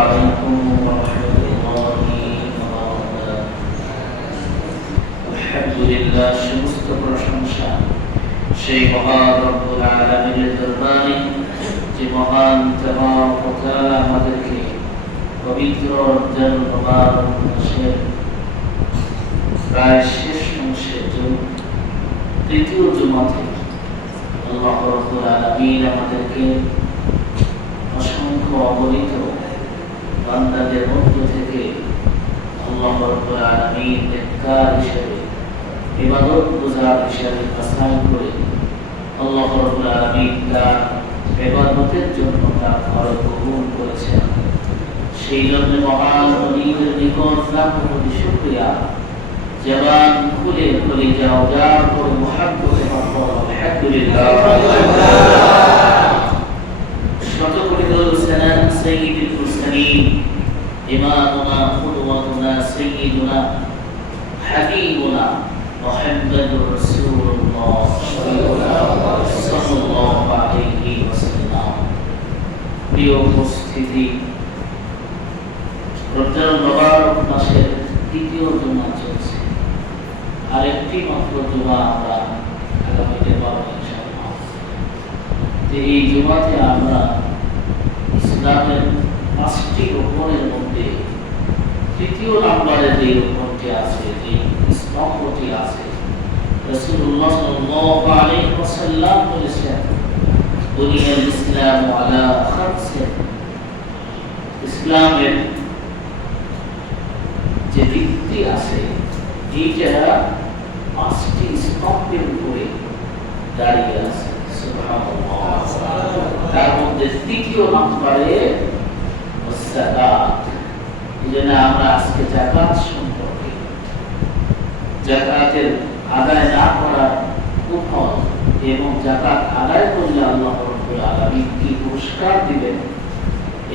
عليكم ورحمة الله وبركاته الحمد لله সমস্ত প্রশংসা সেই মহান রব্বুল আলামিনের দরবারে যে মহান তাবারক ওয়া তাআলা আমাদেরকে পবিত্র রমজান মুবারক মাসের প্রায় শেষ অংশের তৃতীয় জুমাতে আল্লাহ রাব্বুল আলামিন আমাদেরকে অসংখ্য অগণিত বান্দাদের মধ্য থেকে আল্লাহ রাব্বুল আলামিন নেককার হিসেবে ইবাদত গুজার হিসেবে বাছাই করে আল্লাহ রাব্বুল আলামিন তার ইবাদতের জন্য তার ঘরে কবুল করেছেন। সেই জন্য মহান নবীর নিকট লাখ কোটি শুকরিয়া, জবান খুলে খুলে যাও যার করে মুহাব্বতে আলহামদুলিল্লাহ। শত কোটি দরুদ সালাম সাইয়্যিদুল মুরসালিন ইমামুনা কুদওয়াতুনা সাইয়্যিদুনা হাবিবুনা মুহাম্মাদুর রাসূলুল্লাহ সাল্লাল্লাহু আলাইহি ওয়াসাল্লাম। প্রিয় উপস্থিতি, রমজান মুবারক মাসের দ্বিতীয় জুমা চলছে। আরেকটি মাত্র জুমা আমরা আগামীতে পাবো ইনশাআল্লাহ। এই জুমাতে আমরা ইসলামের 5টি রোকনের মধ্যে তৃতীয় নম্বরে যে রোকনটি আছে, যে স্তম্ভটি আছে, রাসূলুল্লাহ সাল্লাল্লাহু আলাইহি ওয়াসাল্লাম বলেছেন বুনিয়াল ইসলামু আলা খামসিন। ইসলামের যে ভিত্তি আছে এইটা 5টি স্তম্ভের উপরে দাঁড়িয়ে আছে। সুবহানাল্লাহ। তার মধ্যে তৃতীয় নম্বরে যাকাত। এজন্য আমরা আজকে যাকাত সম্পর্কে, যাকাতের আদায় না করার কুফল এবং যাকাত আদায় করলে আল্লাহ রাব্বুল আলামিন কি পুরস্কার দিবেন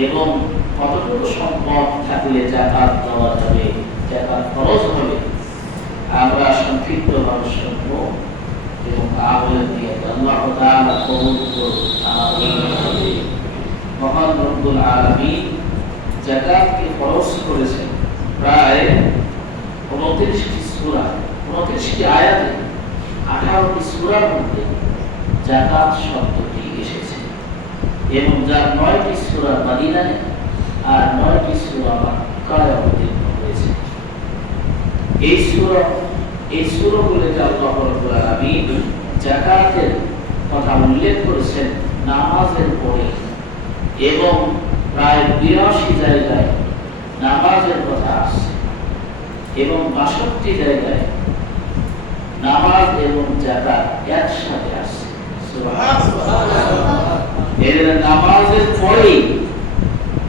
এবং কতটুকু সম্পদ থাকলে যাকাত দেওয়া যাবে, যাকাত খরচ হবে, আমরা সংক্ষিপ্তভাবে শুনব এবং আমল দিয়ে আল্লাহ তাআলা কবুল করুন। আমিন। মহান রব্বুল আলামিন যাকাতকে খরচ করেছেন প্রায় 29টি সূরা, 29টি আয়াতে 18টি সূরার মধ্যে যাকাত শব্দটি এসেছে এবং যার 9টি সূরা মদিনায় আর 9টি সূরা মক্কায় অবতীর্ণ হয়েছে। এই সূরাগুলোতে আল্লাহ রাব্বুল আলামিন যাকাতের কথা উল্লেখ করেছেন নামাজের পরে এবং প্রায় 82 জায়গায় নামাজের কথা আসছে এবং 62 জায়গায় নামাজ এবং যাকাত একসাথে আসছে। সুবহানাল্লাহ। এর নামাজের পরে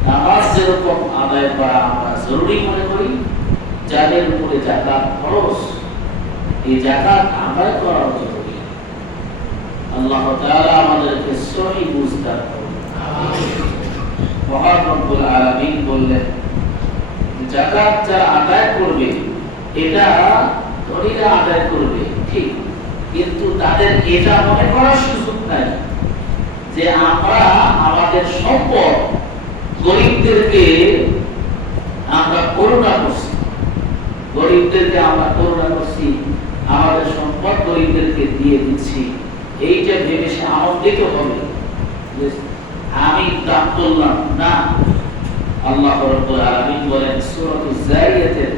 নামাজ যেরকম আদায় করা আমরা জরুরি মনে করি, যাদের উপরে যাকাত খরচ, এই যাকাত আদায় করা জরুরি। আল্লাহ তাআলা আমাদেরকে সহিহ বুঝ দান করুন। আমিন। মহান রব্বুল আলামিন বললেন যাকাত যারা আদায় করবে এটা ধনীরা আদায় করবে ঠিক, কিন্তু তাদের এটা মনে করার সুযোগ নাই যে আমরা আমাদের সম্পদ গরিবদেরকে আমরা করুণা করছি, গরিবদেরকে আমরা করুণা করছি, আমাদের সম্পদ গরিবদেরকে দিয়ে দিচ্ছি, এইটা ভেবে সে আনন্দিত হবে আমি দান করলাম না। আল্লাহ রাব্বুল আলামিন বলেন সূরাতুজ যারিয়াতের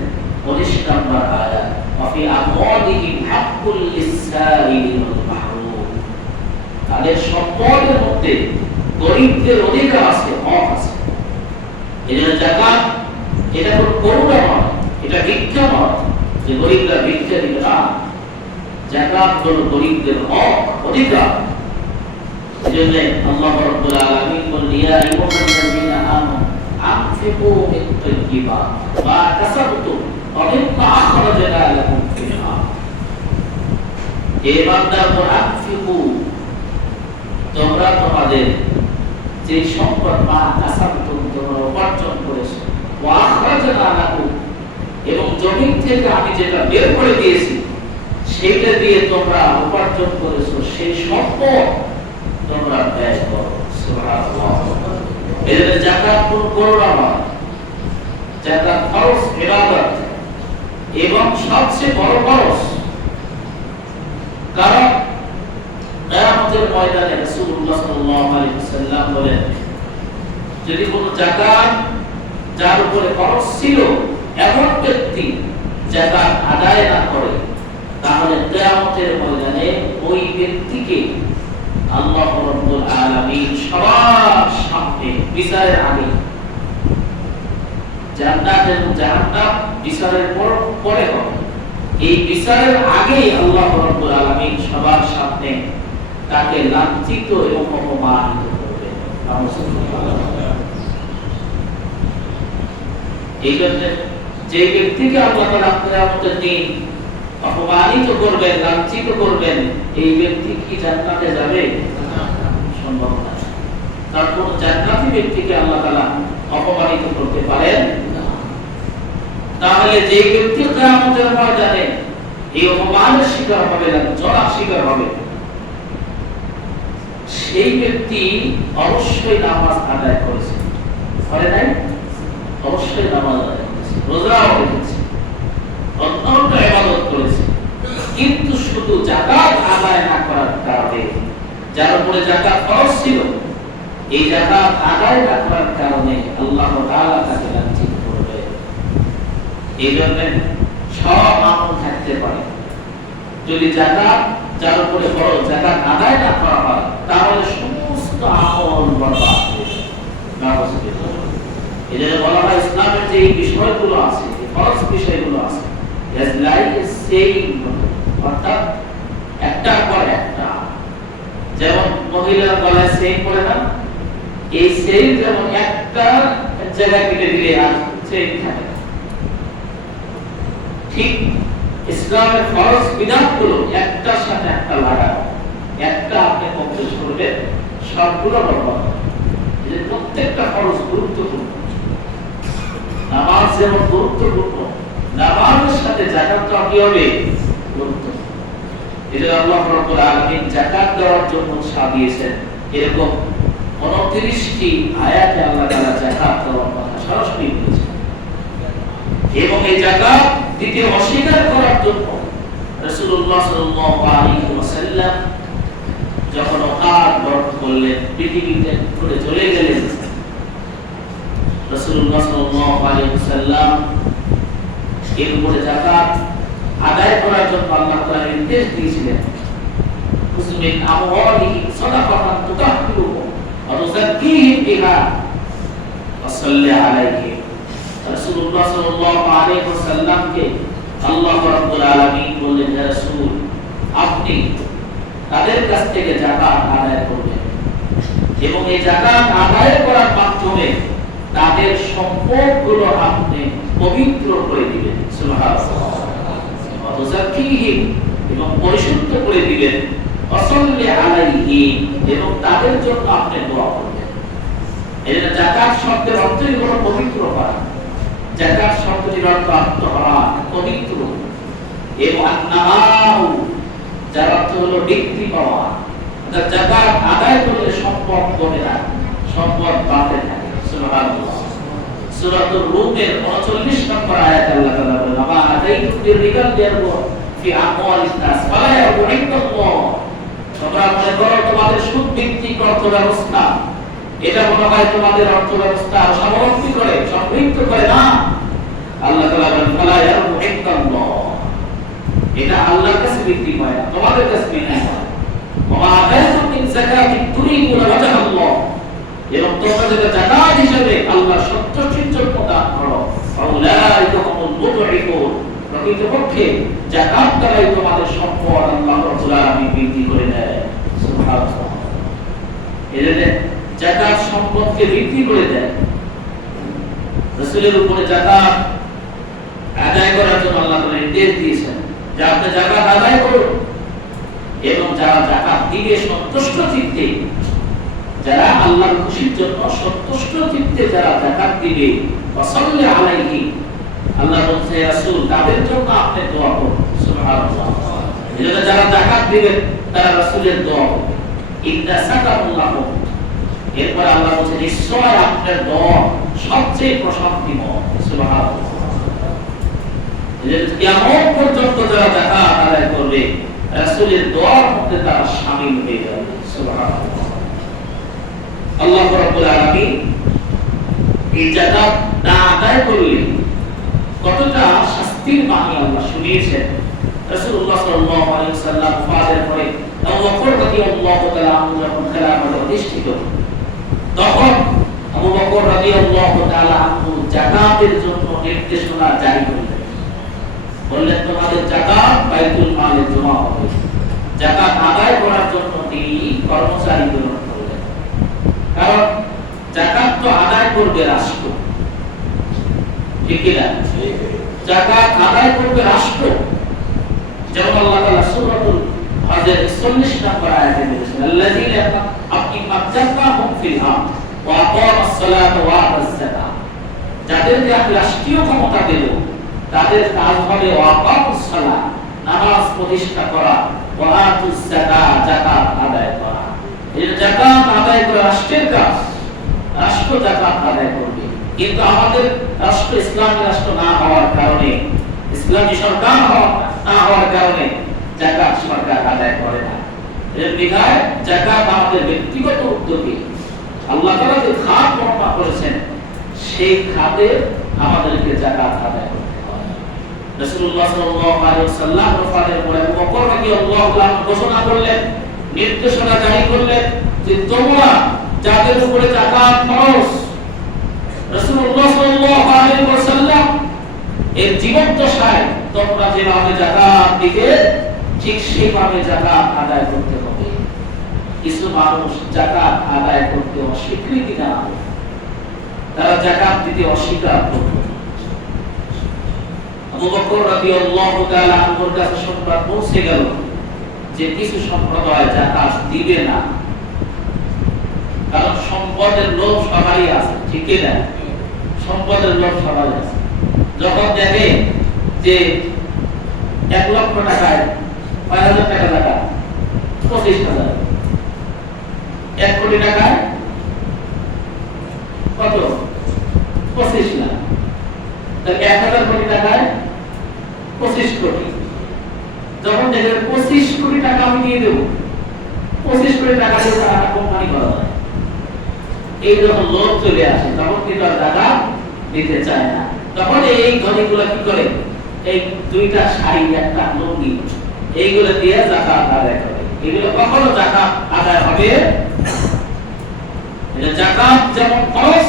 19 নম্বর আয়াত, ওয়াফি আমওয়ালিহিম হাক্কুল লিস-সাইলি ওয়াল মাহরুম। তাদের সম্পদের মধ্যে গরিবদের অধিকার আছে, হক আছে। এজন্য যাকাত এটা কোনো করুণা নয়, এটা ভিক্ষা নয় যে গরিবরা ভিক্ষা দিবে না। যাকাত হলো গরিবদের হক, অধিকার। এজন্য আল্লাহ রাব্বুল আলামিন বলেন ইয়া আইয়ুহাল্লাযীনা আমানু আনফিকু মিন তাইয়্যিবাত মা কাসাবতুম ওয়া মিম্মা আখরাজনা লাকুম ফিহা। হে বান্দাগণ, আনফিকু, তোমরা তোমাদের যে সম্পদ মা কাসাবতুম তোমরা উপার্জন করেছো, ওয়া আখরাজনা লাকুম, এবং জমিন থেকে আমি যেটা বের করে দিয়েছি সেটা দিয়ে তোমরা উপার্জন করেছো, সেই সম্পদ তোমরা ব্যয় করো। সুবহানাল্লাহ। এর যাকাত কোন করোনা নয়, যাকাত ফরজ ইবাদত এবং সবচেয়ে বড় ফরজ। কারণ কিয়ামতের ময়দানে রাসূলুল্লাহ সাল্লাল্লাহু আলাইহি ওয়াসাল্লাম বলেন, যদি কোনো যাকাত যার উপরে ফরজ ছিল এমন ব্যক্তি যাকাত আদায় না করে, তাহলে কিয়ামতের ময়দানে ওই ব্যক্তিকে আল্লাহ রাব্বুল আলামিন সবার সামনে বিচারের আগে, জান্নাত এবং জাহান্নাম বিচারের পরে হবে, এই বিচারের আগে আল্লাহ রাব্বুল আলামিন সবার সামনে তাকে লাঞ্ছিত এবং অপমানিত করবেন। এই জন্য যে ব্যক্তিকে আল্লাহ তাআলা কিয়ামতের দিন অপমানিত করবেন, লাঞ্ছিত করবেন, এই ব্যক্তি কি জান্নাতে যাবে? সম্ভব না। তার কোন জান্নাতি ব্যক্তিকে আল্লাহ তাআলা অপমানিত করতে পারেন না। তাহলে যে ব্যক্তি কিয়ামতের ময়দানে এই অপমানের শিকার হবে, লাঞ্ছনার শিকার হবে, সেই ব্যক্তি অবশ্যই নামাজ আদায় করেছে, করে নাই? অবশ্যই নামাজ আদায় করেছে, রোজাও রেখেছে, অন্যান্য ইবাদত করেছে, কিন্তু শুধু যাকাত আদায় না করার কারণে, যার উপরে যাকাত ফরজ ছিল, এই যাকাত আদায় না করার কারণে আল্লাহ তাআলা তাকে লাঞ্ছিত করবে। এই জন্য সব আমল থাকতে পারে, যদি যাকাত যার উপরে ফরজ যাকাত আদায় না করা হয়, তাহলে সমস্ত আমল বরবাদ হয়ে যাবে। এই জন্য বলা হয় ইসলামের যে বিষয়গুলো আছে, ফরজ বিষয়গুলো আছে, is like a saying, অর্থাৎ একটার পর একটা, যেমন মহিলার গলায় সেইং পড়ে না, এই সেইং যেমন একটা জায়গা কেটে দিলে আর সেইং থাকে না, ঠিক ইসলামের ফরজ বিধানগুলো একটার সাথে একটা লাগানো, একটা আপনি কমপ্লিট করবেন, সবগুলো বরবাদ। এই প্রত্যেকটা ফরজ গুরুত্বপূর্ণ, নামাজ যেমন গুরুত্বপূর্ণ, নামাজের সাথে যাকাতটা কি হবে? গুরুত্বপূর্ণ। এটা আল্লাহ রাব্বুল আলামিন যাকাত দেওয়ার জন্য সাজিয়েছেন। এরকম 29টি আয়াতে আল্লাহ তাআলা যাকাত দেওয়ার কথা সরাসরি বলেছেন। এবং এই যাকাত দিতে অস্বীকার করার জন্য রাসূলুল্লাহ সাল্লাল্লাহু আলাইহি ওয়াসাল্লাম যখন ওয়াফাত বরণ করলেন, পৃথিবীতে ঘুরে চলে গেলেন, রাসূলুল্লাহ সাল্লাল্লাহু আলাইহি ওয়াসাল্লাম এর উপরে যাকাত আদায় করার জন্য আল্লাহ তাআলা নির্দেশ দিয়েছিলেন, মুসলিমিন আমওয়ালিহি সাদাকাতান তুতাহহিরুহুম ওয়া তুযাক্কিহিম বিহা ওয়া সাল্লি আলাইহিম। রাসূলুল্লাহ সাল্লাল্লাহু আলাইহি ওয়াসাল্লামকে আল্লাহ রাব্বুল আলামিন বললেন, হে রাসূল, আপনি তাদের কাছ থেকে যাকাত আদায় করবেন এবং এই যাকাত আদায় করার মাধ্যমে তাদের সম্পদগুলো আপনি পবিত্র করে দিবেন, সুবহানাল্লাহ, ওয়া তুযাক্কিহিম, এবং পরিশুদ্ধ করে দিবেন, ওয়া সাল্লি আলাইহিম, এবং তাদের জন্য আপনি দোয়া করবেন। এর যাকাত শব্দের অর্থই হলো পবিত্র করা। যাকাত শব্দটির অর্থ আত্মহারা, পবিত্র, এবং আন-নামাউ যার অর্থ হলো বৃদ্ধি পাওয়া। যাকাত আদায় করলে সম্পদ কমে না, সম্পদ বাড়তে থাকে, সুবহানাল্লাহ। সূরাতুর রূমের 39 নম্বর আয়াতে আল্লাহ তাআলা বলেন, মা আতাইতুম বির-রিকাল ইয়ারবু ফি আমওয়ালিন নাস ফালা ইয়ারবু ইনদাল্লাহ। তোমরা মনে করো তোমাদের সুদ ভিত্তিক অর্থ ব্যবস্থা, এটা মনে হয় তোমাদের অর্থ ব্যবস্থা সমৃদ্ধি করে, সমৃদ্ধ করে না। আল্লাহ তাআলা বলেন, ফালা ইয়ারবু ইনদাল্লাহ, এটা আল্লাহর কাছে বৃদ্ধি পায় না, তোমাদের কাছে বৃদ্ধি পায়। ওয়া আতাইতুম মিন যাকাতিন তুরিদুনা ওয়াজহাল্লাহ, এবং তোমরা যেটা যাকাত হিসেবে আল্লাহর সন্তুষ্টির জন্য দান করো, ফাউলাইকা হুমুল মুদঈফুন, প্রকৃতপক্ষে যাকাত দ্বারাই তোমাদের সম্পদ আল্লাহ রাব্বুল আলামিন বৃদ্ধি করে দেয়, সুবহানাল্লাহ। এজন্য যাকাত সম্পদকে বৃদ্ধি করে দেয়। রাসূলের উপরে যাকাত আদায় করার জন্য আল্লাহ তাআলা নির্দেশ দিয়েছেন যে আপনি যাকাত আদায় করুন, এবং যারা যাকাত দিবে সন্তুষ্ট চিত্তে, যারা আল্লাহর খুশির জন্য সন্তুষ্ট চিত্তে যারা যাকাত দিবে, ওয়াসাল্লি আলাইহি, আল্লাহ বলছে রাসূল তাদের জন্য আপনি দোয়া করুন, সুবহানাল্লাহ। এজন্য যারা যাকাত দিবেন তারা রাসূলের দোয়া করবে, ইন্না সাকাতুল্লাহ। এরপর আল্লাহ বলছে নিশ্চয় আপনার দোয়া সবচেয়ে প্রশান্তিময়, সুবহানাল্লাহ। কিয়ামত পর্যন্ত যারা যাকাত আদায় করবে রাসূলের দোয়ার মধ্যে তারা শামিল হয়ে যাবে। সুবহানাল্লাহ। আল্লাহ রাব্বুল আলামিন এই যাকাত না আদায় করলে কতটা শাস্তির বাণী আল্লাহ শুনিয়েছেন। রাসূলুল্লাহ সাল্লাল্লাহু আলাইহি ওয়াসাল্লাম ওয়াফাতের পরে আবু বকর রাদিয়াল্লাহু তাআলা আনহু যখন খেলাফত অধিষ্ঠিত, তখন আবু বকর রাদিয়াল্লাহু তাআলা আনহু যাকাতের জন্য নির্দেশনা জারি করলেন। বললেন, তোমাদের যাকাত বাইতুল মালে জমা হবে। যাকাত আদায় করার জন্য তিনি কর্মচারী প্রেরণ করলেন। কারণ যাকাত তো আদায় করবে রাষ্ট্র, ঠিক কি না? যাকাত আদায় করবে রাষ্ট্র। যেমন আল্লাহ তাআলা সূরাতুল হজের 40 নম্বর আয়াতে বলেছেন, আল্লাযীনা আকিমাতুহুম ফিল আরদ ওয়া আকামাস সালাতা ওয়া আতাস যাকাত। যাদেরকে আমি রাষ্ট্রীয় ক্ষমতা দেব তাদের কাজ হবে ওয়া আকামাস সালাত, নামাজ প্রতিষ্ঠা করা, ওয়া আতুস যাকাত, যাকাত আদায় করা। এই যাকাত আদায় করা রাষ্ট্রের কাজ, রাষ্ট্র যাকাত আদায় করবে। কিন্তু আমাদের রাষ্ট্র ইসলামী রাষ্ট্র না হওয়ার কারণে, ইসলামী সরকার না হওয়ার কারণে যাকাত সরকার আদায় করে না। এর বিধায় যাকাত আমাদের ব্যক্তিগত উদ্যোগে আল্লাহ তাআলা যে খাত বর্ণনা করেছেন সেই খাতে আমাদেরকে যাকাত আদায় করতে হবে। রাসূলুল্লাহ সাল্লাল্লাহু আলাইহি ওয়াসাল্লাম ওয়াফাতের পরে আবু বকর রাদিয়াল্লাহু আনহু ঘোষণা করলেন, নির্দেশনা জারি করলেন যে তোমরা যাদের উপরে যাকাত ফরজ, রাসূলুল্লাহ সাল্লাল্লাহু আলাইহি ওয়াসাল্লাম এর জীবন দশায় তোমরা যেভাবে যাকাত দিতে ঠিক সেইভাবে যাকাত আদায় করতে হবে। কিছু মানুষ যাকাত আদায় করতে অস্বীকৃতি জানাবে, তারা যাকাত দিতে অস্বীকার করবে। আবু বকর রাদিয়াল্লাহু তাআলা আনহুর কাছে সংবাদ পৌঁছে গেল যে কিছু সম্প্রদায় যাকাত দিবে না, কারণ সম্পদের লোভ সবারই আছে, ঠিক কি না? সম্পদের লোভ সবারই আছে। যখন দেখে যে 1 লক্ষ টাকায় 5,000 টাকা টাকা 25,000, 1 কোটি টাকায় কত? 25 লাখ। তাহলে 1,000 কোটি টাকায় 25 কোটি। যখন দেখে 25 কোটি টাকা আমি দিয়ে দেবো, 25 কোটি টাকা দিয়ে তারা কোম্পানি করা যায়, এই যখন লোভ চলে আসে তখন কিন্তু আর টাকা দিতে চায় না। তখন এই ধনীগুলো কি করে? এই 2টা শাড়ি, একটা লুঙ্গি, এইগুলো দিয়ে যাকাত আদায় করে। এগুলো কখনো যাকাত আদায় হবে না। এটা যাকাত যেমন ফরজ,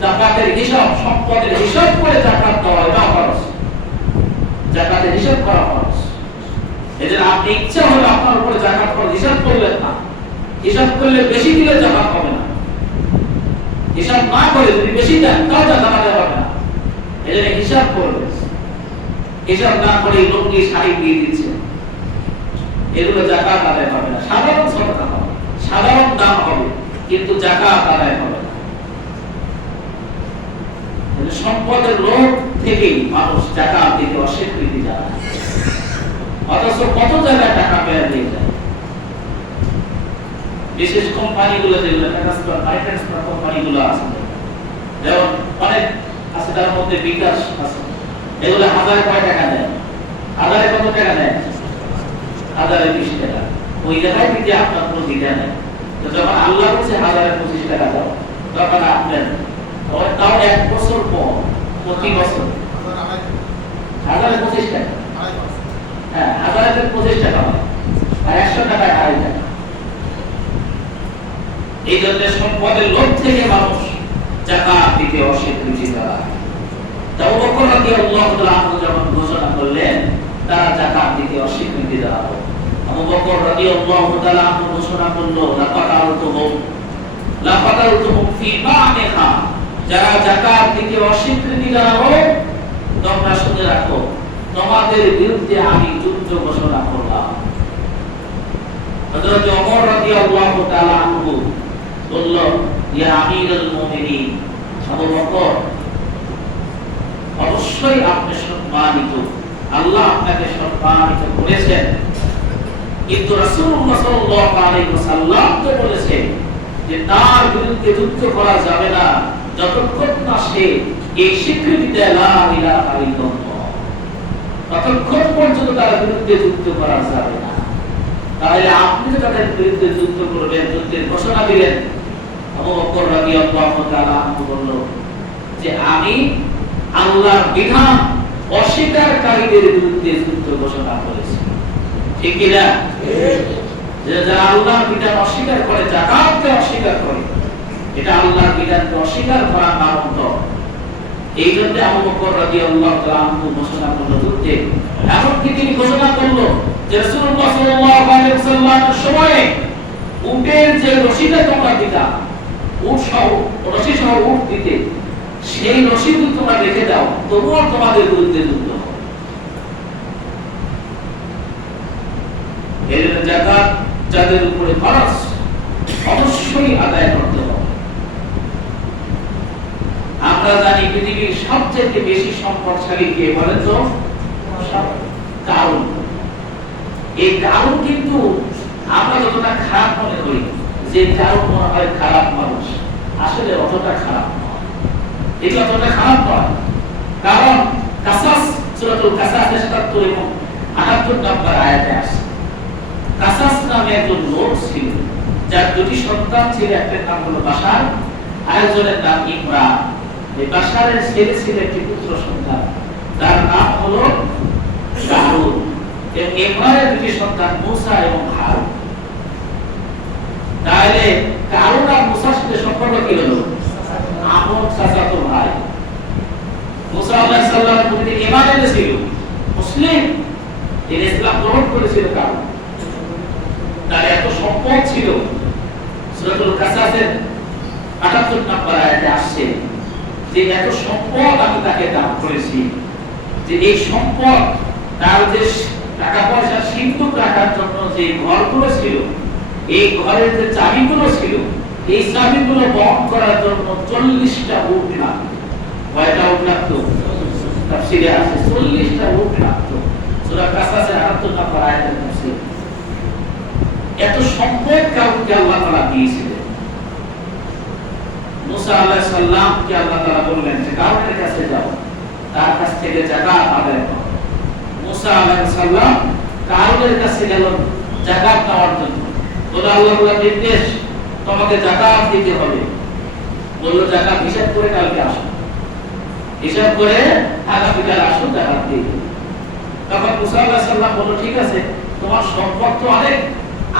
যাকাতের হিসাব, সম্পদের হিসাব করে যাকাত দেওয়া এটা ফরজ। যাকাতের হিসাব করা ফরজ। এজন্য আপনি ইচ্ছা হলে আপনার উপরে যাকাত ফরজ হিসাব করলেন না, হিসাব করলে বেশি দিলে যাকাত হবে না। হিসাব না করে যদি বেশি দেন তাও যাকাত আদায় হবে না। এজন্য হিসাব করবে। হিসাব না করে লুঙ্গি শাড়ি দিয়ে দিচ্ছে, এগুলো যাকাত আদায় হবে না। সাধারণ সদকা হবে, সাধারণ দাম হবে, কিন্তু যাকাত আদায় হবে না। সম্পদের লোভ থেকেই মানুষ যাকাত দিতে অস্বীকৃতি জানায়, অথচ কত জায়গায় টাকা বের হয়ে যায়। বিশেষ কোম্পানিগুলো যেগুলো ট্রান্সফার কোম্পানিগুলো আছে, যেমন অনেক আছে, তার মধ্যে বিকাশ আছে, এগুলো 1000 কয় টাকা দেয়? 1000 কত টাকা দেয়? 1020 টাকা। ওই জায়গায় দিতে আপনার কোনো দ্বিধা নেই। তো যখন আল্লাহ বলছে 1025 টাকা দাও, তখন আপনার তাও 1 বছর পর, প্রতি বছর 1025 টাকা, হ্যাঁ 1025 টাকা হয়, আর 100 টাকায় 2.5 টাকা। এই জন্য সম্পদের লোভ থেকে মানুষ যাকাত দিতে অস্বীকৃতি জানায়। আবু বকর রাদিয়াল্লাহু তাআলা আনহু যখন ঘোষণা করলেন তারা যাকাত দিতে অস্বীকৃতি জানালো, আবু বকর রাদিয়াল্লাহু তাআলা আনহু ঘোষণা করলো, লাকাতালতুহুম ফি মা'নিহা, যারা যাকাত দিতে অস্বীকৃতি জানালো তোমরা শুনে রাখো, তোমাদের বিরুদ্ধে আমি যুদ্ধ ঘোষণা করলাম। হযরত ওমর রাদিয়াল্লাহু তাআলা আনহু বলল, ইয়া আমিরুল মুমিনিন, আবু বকর অবশ্যই আপনি সম্মানিত, আল্লাহ আপনাকে সম্মানিত করেছেন, কিন্তু রাসূলুল্লাহ সাল্লাল্লাহু আলাইহি ওয়াসাল্লাম তো বলেছেন যে তার বিরুদ্ধে যুদ্ধ করা যাবে না যতক্ষণ না সে এই স্বীকৃতি দেয় লা ইলাহা ইল্লাল্লাহ, ততক্ষণ পর্যন্ত তার বিরুদ্ধে যুদ্ধ করা যাবে না। তাহলে আপনি যে তাদের বিরুদ্ধে যুদ্ধ করবেন, যুদ্ধের ঘোষণা দিলেন, আবু বকর রাদিয়াল্লাহু তাআলা আনহু বলল যে আমি আল্লাহর বিধান অস্বীকারীদের বিরুদ্ধে যুদ্ধ ঘোষণা করেছি। ঠিক কি না? যে যারা আল্লাহর বিধান অস্বীকার করে, যাকাতকে অস্বীকার করে, এটা আল্লাহর বিধানকে অস্বীকার করার নামান্তর। এই জন্য আবু বকর রাদিয়াল্লাহু তাআলা আনহু ঘোষণা করলো যুদ্ধে। এমনকি তিনি ঘোষণা করলো যে রাসূলুল্লাহ সাল্লাল্লাহু আলাইহি ওয়াসাল্লামের সময়ে উটের যে রশিটা তোমরা দিতা, উট সহ রশি সহ উট দিতে, সেই রশি তোমরা রেখে দাও, তবুও তোমাদের বিরুদ্ধে যুদ্ধ হবে। এর যাকাত যাদের উপরে ফরজ অবশ্যই আদায় করতে হবে। আমরা জানি পৃথিবীর সবচেয়ে বেশি সম্পদশালী কে বলেন তো? কারণ এই কারণ কিন্তু আমরা যতটা খারাপ মনে করি যে কারণ মনে হয় খারাপ মানুষ, আসলে অতটা খারাপ নয়। এটা অতটা খারাপ নয়। কারণ কাসাস, সূরাতুল কাসাসের ৭৭ এবং ৭৮ নম্বর আয়াতে আছে, কাসাস নামে একজন লোক ছিল, যার দুটি সন্তান ছিল। একটার নাম হলো বাশার, আরেকজনের নাম ইমরান। এই বাশারের ছেলে ছিল একটি পুত্র সন্তান, তার নাম হলো হারুন। এবং ইমরানের দুটি সন্তান মুসা এবং হারুন। তাহলে হারুন আর মুসার সাথে সম্পর্ক কি হলো? আপন চাচাতো ভাই। মুসা আলাইহিস সালাম প্রতি ঈমান এনেছিল, মুসলিম, তিনি ইসলাম গ্রহণ করেছিল। কারণ তার এত সম্পদ ছিল। সূরাতুল কাসাসের ৭৮ নম্বর আয়াতে আসছে যে এত সম্পদ আমি তাকে দান করেছি, যে এই সম্পদ তার যে টাকা পয়সা সিন্ধুক রাখার জন্য যে ঘরগুলো ছিল, এই ঘরের যে চাবিগুলো ছিল, এই চাবিগুলো বহন করার জন্য ৪০টা উট লাগতো। কয়টা উট লাগতো? তাফসীরে আছে ৪০টা উট লাগতো। সূরা কাসাসের ৭৮ নম্বর আয়াতের তাফসীর। এত সম্পদ কাউকে আল্লাহ তাআলা দিয়েছিলেন। মুসা আলাইহিস সালামকে আল্লাহ তাআলা বললেন যে কারণের কাছে যাও, তার কাছ থেকে যাকাত আদায় করো। মুসা আলাইহিস সালাম কারণের কাছে গেল যাকাত নেওয়ার জন্য। বলে আল্লাহর নির্দেশ, তোমাকে যাকাত দিতে হবে। বলল যাকাত হিসাব করে কালকে আসো, হিসাব করে আগামীকাল আসো, যাকাত দিতে। তখন মুসা আলাইহিস সালাম বলল ঠিক আছে, তোমার সম্পদ তো অনেক,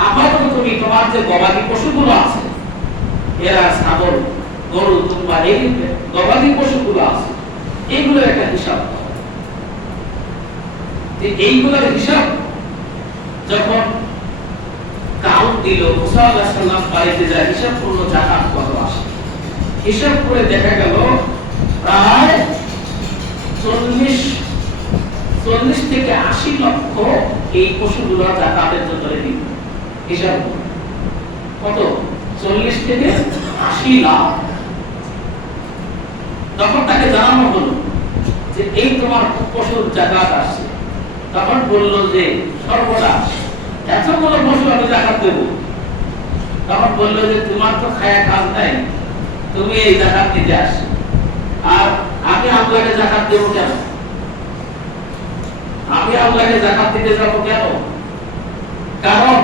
আপাতত তুমি তোমার যে গবাদি পশুগুলো আছে, এরা ছাগল, গরু, দুম্বা, এই গবাদি পশুগুলো আছে, এইগুলোর একটা হিসাব দাও। এইগুলোর হিসাব যখন কাউন্ট দিল, মুসা আলাইহিস সালাম বাড়িতে যায়, হিসাব করলো যাকাত কত আসে। হিসাব করে দেখা গেল প্রায় ৪০ থেকে ৮০ লক্ষ এই পশুগুলো যাকাতের জন্য রেডি। হিসাব কত? ৪০ থেকে ৮০ লাখ। তখন তাকে জানানো হলো যে এই তোমার পশুর যাকাত আসছে। তখন বলল যে সর্বনাশ, এতগুলো পশু আমি যাকাত দেব। তখন বলল যে তোমার তো খায়া কাজ নাই, তুমি এই যাকাত দিতে আসছো, আর আমি আল্লাহকে যাকাত দেব কেন? আমি আল্লাহকে যাকাত দিতে যাব কেন? কারণ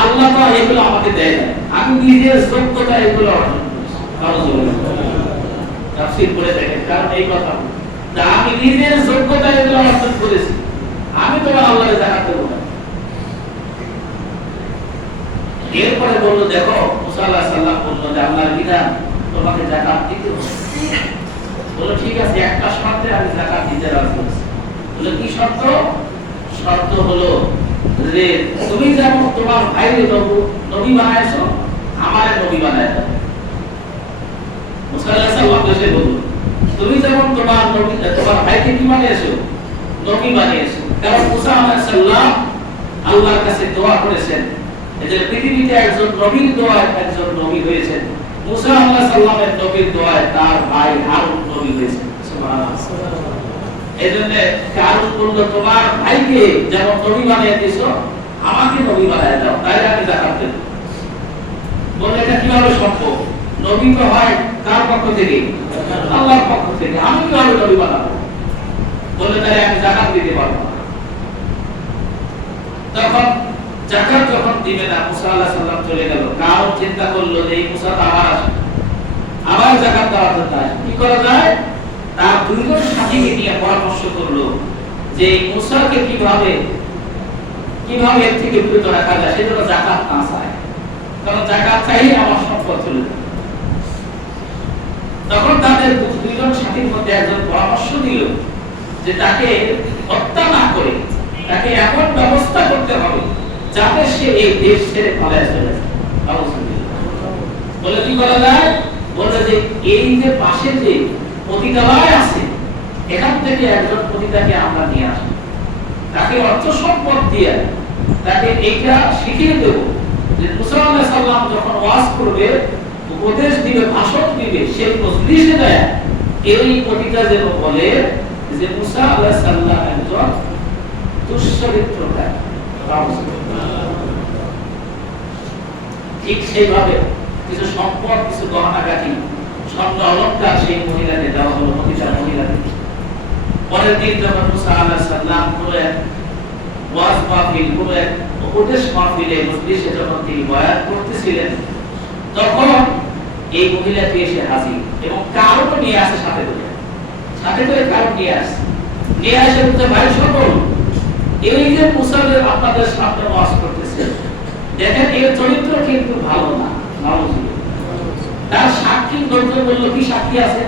আল্লাহ তো এগুলো আমাকে দেয় না, আমি নিজের যোগ্যতা এগুলো অর্জন করেছি। তাফসীর করে দেখেন, কারণ এই কথা আমি নিজের যোগ্যতা এগুলো অর্জন করেছি, আমি তোমার আল্লাহকে যাকাত দেব না। এরপরে বললো দেখো, মুসা আলাইহিস সালাম বলল যে আল্লাহর বিধান, তোমাকে যাকাত দিতে হবে। বলল ঠিক আছে, একটা শর্তে আমি যাকাত দিতে রাজি আছি। বলল কি শর্ত? শর্ত হলো যে তুমি যেমন তোমার ভাইকে নবী বানাইছো, আমারে নবী বানায় দাও। মুসা আলাইহিস সালাম এসে বলল তুমি যেমন তোমার নবী, তোমার ভাইকে কি বানিয়েছো? নবী বানিয়েছো। কারণ মুসা আলাইহিস সালাম আল্লাহর কাছে দোয়া করেছেন, যে পৃথিবীতে একজন নবীর দোয়ায় একজন নবী হয়েছেন। মুসা আলাইহিস সালামের নবীর দোয়ায় তার ভাই হারুন নবী হয়েছেন। সুবহানাল্লাহ। এজন্য হারুন বলল তোমার ভাইকে যেমন নবী বানিয়ে দিয়েছো, আমাকে নবী বানিয়ে দাও, তাই আমি যাকাত দেব। বলে এটা কিভাবে সম্ভব? নবী তো হয় কার পক্ষ থেকে? আল্লাহর পক্ষ থেকে। আমি কিভাবে নবী বানাবো? বললে তাহলে আমি যাকাত দিতে পারবো না। তখন যাকাত যখন দিবে না, মুসা আলাইহিস সালাম চলে গেল। কারণ চিন্তা করলো যে এই মুসা তো আবার যাকাত দেওয়া যেতে হয়, কি করা যায়? তার দুইজন সাথীকে নিয়ে পরামর্শ করলো যে মুসাকে কিভাবে এর থেকে বিরত রাখা যায়, সেজন্য যাকাত না চায়, কারণ যাকাত চাইলে আমার সম্পদ চলে যাবে। তখন তাদের দুইজন সাথীর মধ্যে একজন পরামর্শ দিল যে তাকে হত্যা না করে তাকে এমন ব্যবস্থা করতে হবে যাতে সে এই দেশ ছেড়ে পালিয়ে চলে যায়। বলে কি করা যায়? বলে যে এই যে পাশে যে পতিতালয় আছে, এখান থেকে একজন পতিতাকে আমরা নিয়ে আসি, তাকে অর্থ সম্পদ দিয়ে তাকে এইটা শিখিয়ে দেব যে মুসা আলাইহিস সালাম যখন ওয়াজ করবে, উপদেশ দিবে, ভাষণ দিবে, সেই মজলিসে যায় এই পতিতা যেন বলে যে মুসা আলাইহিস সালাম একজন দুশ্চরিত্রকারী। ঠিক সেইভাবে কিছু সম্পদ, কিছু গহনাগাটি, স্বর্ণ অলংকার সেই মহিলাকে দেওয়া হলো, মহিলাকে। পরের দিন যখন মুসা আলাইহিস সালাম কোনো এক ওয়াজ মাহফিল, কোনো এক উপদেশ মাহফিলে মজলিসে যখন তিনি বয়ান করতেছিলেন, তখন এই মহিলাকে এসে হাজির এবং কারণ নিয়ে আসে সাথে করে কারণ নিয়ে আসে বলতে, ভাই সকল, এই যে মুসা আপনাদের সামনে ওয়াজ করতেছে, দেখেন এর চরিত্র কিন্তু ভালো না। তার সাক্ষী দরজা বলল, কি সাক্ষী আছে?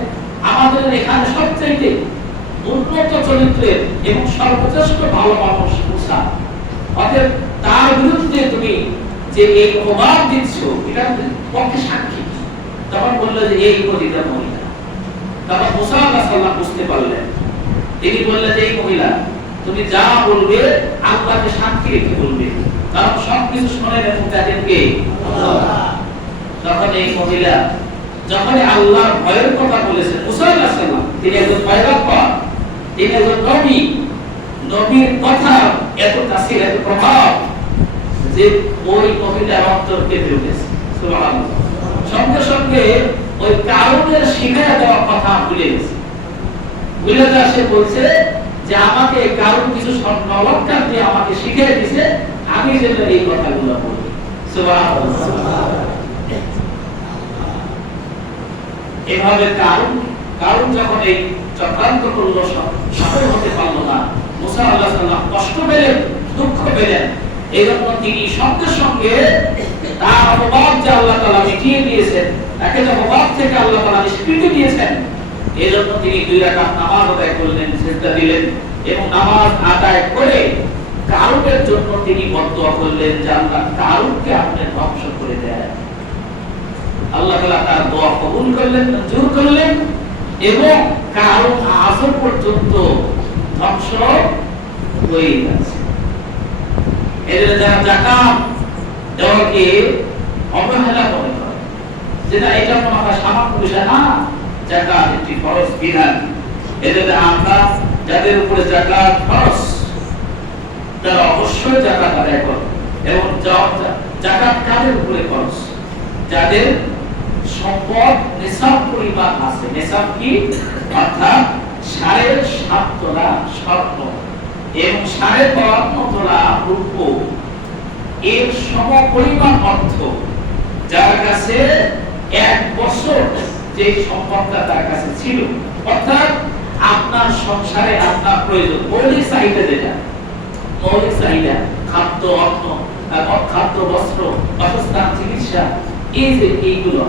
আমাদের এখানে সবচেয়ে উন্নত চরিত্রের এবং সর্বশ্রেষ্ঠ ভালো মানুষ মুসা, অতএব তার বিরুদ্ধে তুমি যে এই অপবাদ দিচ্ছ, এটা পক্ষে সাক্ষী। তখন বললো যে এই পতিতা মহিলা। তখন মুসা আলাইহিস সালাম বুঝতে পারলেন, তিনি বললেন যে এই মহিলা, তুমি যা বলবে আল্লাহকে সাক্ষী রেখে বলবে, কারণ সবকিছু শোনেন এবং দেখেন কে? আল্লাহ। তখন এই মহিলা যখন আল্লাহর ভয়ের কথা বলেছেন, মুসা আলাইহিস সালাম তিনি একজন পয়গম্বর, তিনি একজন নবী, নবীর কথা এত তাসির, এত প্রভাব যে ওই মহিলার অন্তর কেঁপে উঠেছে। সুবহানাল্লাহ। সঙ্গে সঙ্গে ওই কারণের শিখায়া দেওয়া কথা ভুলে গেছে। ভুলে যা সে বলছে যে আমাকে কারণ কিছু স্বর্ণ অলংকার দিয়ে আমাকে শিখিয়ে দিয়েছে, আমি যেন এই কথাগুলো বলি। সুবহানাল্লাহ। এভাবে কারণ যখন এই চক্রান্ত করলো, সফল হতে পারলো না, মুসা আলাইহিস সালাম কষ্ট পেলেন, দুঃখ পেলেন। এই জন্য তিনি সঙ্গে সঙ্গে তার অপবাদ যে আল্লাহ তাআলা মিটিয়ে দিয়েছেন, তাকে যে অপবাদ থেকে আল্লাহ তাআলা নিষ্কৃতি দিয়েছেন, এই জন্য তিনি 2 রাকাত নামাজ আদায় করলেন, সিজদা দিলেন এবং নামাজ আদায় করে কারণের জন্য তিনি বদদোয়া করলেন যে আল্লাহ কারণকে আপনি ধ্বংস করে দেন। আল্লাহ তাআলা তার দোয়া কবুল করলেন, মঞ্জুর করলেন এবং কারণ আজ পর্যন্ত ধ্বংস হয়ে গেছে। এদের যারা যাকাত দেওয়াকে অবহেলা করে, যেটা এটা মনে হয় সামান্য বিষয় না, যাকাত একটি ফরজ বিধান। এদের আমরা যাদের উপরে যাকাত ফরজ, তারা অবশ্যই যাকাত আদায় করবে। এবং যাকাত কাদের উপরে ফরজ? যাদের সম্পদ নিসাব পরিমাণ আছে। নিসাব কি? অর্থাৎ 7.5 তোলা স্বর্ণ এবং 52.5 তোলা রূপ, এর সমপরিমাণ অর্থ যার কাছে 1 বছর যে সম্পদটা তার কাছে ছিল, অর্থাৎ আপনার সংসারে আপনার প্রয়োজন, মৌলিক চাহিদা, যেটা মৌলিক চাহিদা, খাদ্য, অন্ন, খাদ্য, বস্ত্র, বাসস্থান, চিকিৎসা, এই যে এইগুলো,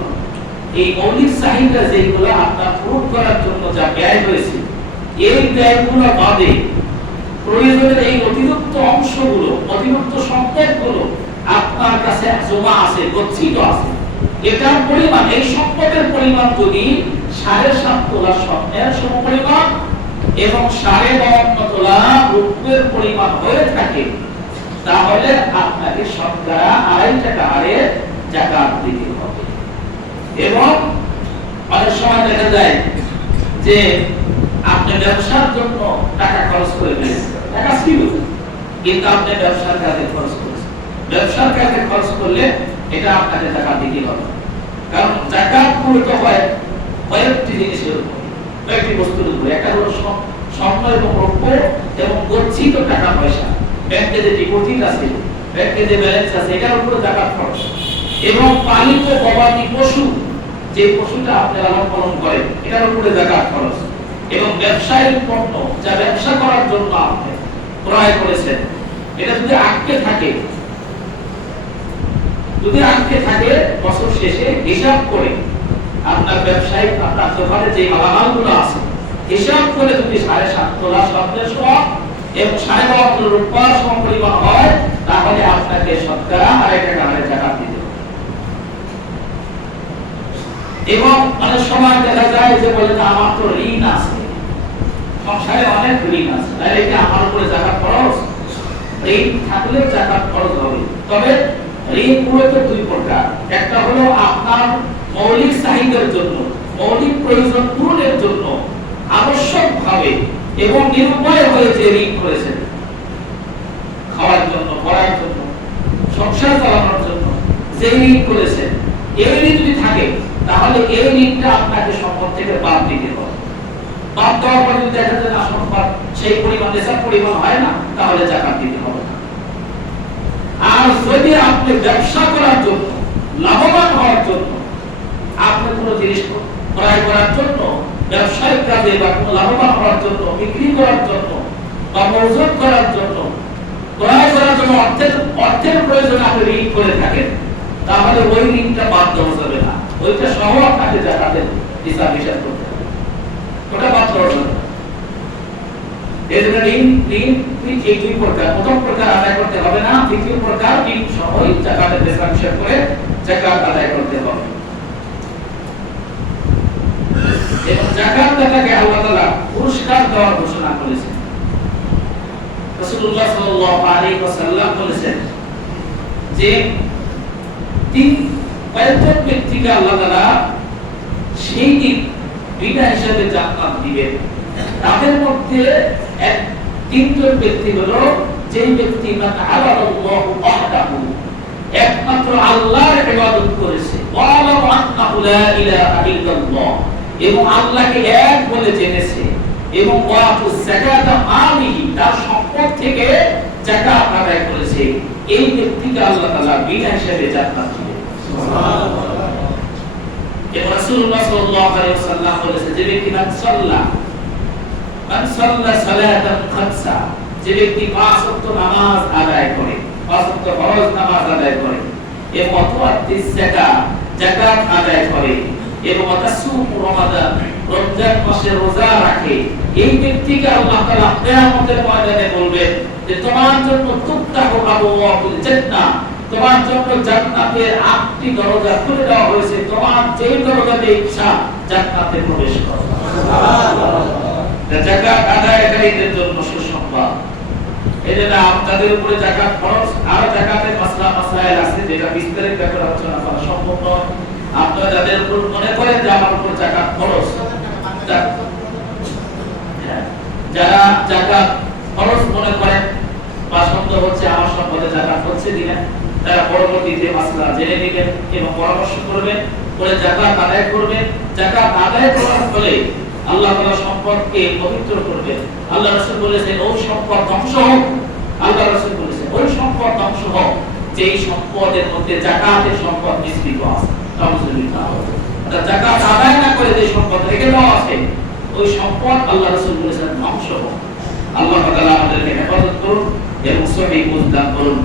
এই মৌলিক চাহিদা যেগুলো আপনার পূরণ করার জন্য যা ব্যয় হয়েছে, এই ব্যয়গুলো বাদে প্রয়োজনের এই অতিরিক্ত অংশগুলো, অতিরিক্ত সম্পদগুলো আপনার কাছে জমা আছে, গচ্ছিত আছে, এটার পরিমাণ, এই সম্পদের পরিমাণ যদি 7.5 তোলা স্বর্ণের সমপরিমাণ এবং 52 তোলা রূপের পরিমাণ হয়ে থাকে, তাহলে আপনাকে শতকরা 2.5 টাকা হারে যাকাত দিতে হবে। এবং অনেক সময় দেখা যায় যে আপনি ব্যবসার জন্য টাকা খরচ করে ফেলেছেন, টাকা ছিল কিন্তু আপনি ব্যবসার কাজে খরচ করেছেন। ব্যবসার কাজে খরচ করলে এটা আপনাকে যাকাত দিতে হবে, কারণ যাকাত মূলত হয় কয়েকটি জিনিসের উপর, কয়েকটি বস্তুর উপর। একটা হলো স্বর্ণ এবং রৌপ্য এবং গচ্ছিত টাকা পয়সা, ব্যাংকে যে ডিপোজিট আছে, ব্যাংকে যে ব্যালেন্স আছে, এটার উপরে যাকাত খরচ। এবং পালিত গবাদি পশু, যে পশুটা আপনি লালন পালন করেন, এটার উপরে যাকাত খরচ। এবং ব্যবসায়িক পণ্য, যা ব্যবসা করার জন্য আপনি ক্রয় করেছেন, এটা যদি আটকে থাকে, বছর শেষে হিসাব করে আপনার ব্যবসায়িক, আপনার দোকানে যে মালামালগুলো আছে, হিসাব করে যদি 7.5 তোলা স্বর্ণের সম এবং 12.5 তোলা রূপার সম পরিমাণ হয়, তাহলে আপনাকে শতকরা 2.5 টাকা যাকাত দিতে হবে। এবং অনেক সময় দেখা যায় যে বলে আমার তো ঋণ আছে, সংসারে অনেক ঋণ আছে, তাহলে কি আমার উপরে যাকাত খরচ? ঋণ থাকলে যাকাত খরচ হবে। তবে ঋণ মূলত দুই প্রকার। একটা হলো আপনার মৌলিক চাহিদার জন্য, মৌলিক প্রয়োজন পূরণের জন্য আবশ্যকভাবে এবং নিরুপায় হয়ে যে ঋণ করেছেন, খাওয়ার জন্য, পড়ার জন্য, সংসার চালানোর জন্য যে ঋণ করেছেন, এই ঋণ যদি থাকে তাহলে এই ঋণটা আপনাকে সম্পদ থেকে বাদ দিতে হবে। বাদ দেওয়ার পরে যদি দেখা যায় না সম্পদ সেই পরিমাণ, নেশার পরিমাণ হয় না, তাহলে যাকাত দিতে হবে না। আর যদি আপনি ব্যবসা করার জন্য, লাভবান হওয়ার জন্য, আপনি কোনো জিনিস ক্রয় করার জন্য, ব্যবসায়িক কাজে বা কোনো লাভবান হওয়ার জন্য, বিক্রি করার জন্য বা মজুত করার জন্য, ক্রয় করার জন্য অর্থের প্রয়োজন আপনি ঋণ করে থাকেন, তাহলে ওই ঋণটা বাদ দেওয়া যাবে না, ওইটা সহ আপনাকে যাকাতের হিসাব করতে হবে, ওটা বাদ দেওয়া যাবে না। এই জন্য ঋণ এই দুই প্রকার। প্রথম প্রকার আদায় করতে হবে না, দ্বিতীয় প্রকার ঋণ সহই যাকাতের হিসাব করে যাকাত আদায় করতে হবে। এবং যাকাত দাতাকে আল্লাহ তাআলা পুরস্কার দেওয়ার ঘোষণা করেছেন। রাসূলুল্লাহ সাল্লাল্লাহু আলাইহি ওয়াসাল্লাম বলেছেন যে প্রত্যেক ব্যক্তিকে আল্লাহ তাআলা সেই দিন বিনা হিসাবে জান্নাত দিবেন। তাদের মধ্যে তিনজন ব্যক্তি হলো, যেই ব্যক্তি মান আলাল্লাহু ওয়াহদাহু, একমাত্র আল্লাহর ইবাদত করেছে, ওয়ালা আন্নাহু লা ইলাহা ইল্লাল্লাহ, এবং আল্লাহকে এক বলে জেনেছে, এবং ওয়াতু যাকাত মালিহি, তার সম্পদ থেকে যাকাত আদায় করেছে, এই ব্যক্তিকে আল্লাহ তাআলা বিনা হিসাবে জান্নাত দিবেন। সুবহানাল্লাহ। এবং রাসূলুল্লাহ সাল্লাল্লাহু আলাইহি ওয়াসাল্লাম বলেছেন, যে ব্যক্তি মান সাল্লা সালাতান খামসা, যে ব্যক্তি 5 ওয়াক্ত নামাজ আদায় করে, 5 ওয়াক্ত ফরজ নামাজ আদায় করে, এবং ওয়াতুস যাকাত আদায় করে, এবং তাসুম রমাদান, রমজান মাসে রোজা রাখে, এই ব্যক্তিকে আল্লাহ তাআলা কিয়ামতের ময়দানে বলবেন যে তোমার জন্য তুফতাহু আবওয়াবুল জান্নাহ, তোমার জন্য জান্নাতের 8টি দরজা খুলে দেওয়া হয়েছে, তোমার যে দরজাতে ইচ্ছা জান্নাতে প্রবেশ করো। সুবহানাল্লাহ। যাকাত আদায়কারীদের জন্য সুসংবাদ। এজন্য আপনাদের উপরে যাকাত খরচ, আর যাকাতের মাসআইল আছে, যেটা বিস্তারিত ব্যাপারে আলোচনা করা সম্ভব নয়। আপনারা যাদের উপর মনে করেন যে আমার উপর যাকাত খরচ, যারা যাকাত খরচ মনে করেন বা সন্দেহ হচ্ছে আমার সম্পদে যাকাত হচ্ছে কিনা, তারা পরবর্তীতে মাসলা জেনে নেবেন এবং পরামর্শ করবেন, করে যাকাত আদায় করবেন। যাকাত আদায় করার ফলে আল্লাহ তাআলা সম্পদকে পবিত্র করবেন। আল্লাহ রাসূল বলেছেন, ওই সম্পদ ধ্বংস হোক, আল্লাহ রাসূল বলেছেন ওই সম্পদ ধ্বংস হোক যেই সম্পদের মধ্যে যাকাতের সম্পদ মিশ্রিত আছে। আলহামদুলিল্লাহ। যাকাত আদায় না করে যে সম্পদ রেখে দেওয়া আছে, ওই সম্পদ আল্লাহ রাসূল বলেছেন ধ্বংস হোক। আল্লাহ তাআলা আমাদেরকে হেফাজত করুন এবং সঠিক বুঝ দান করুন।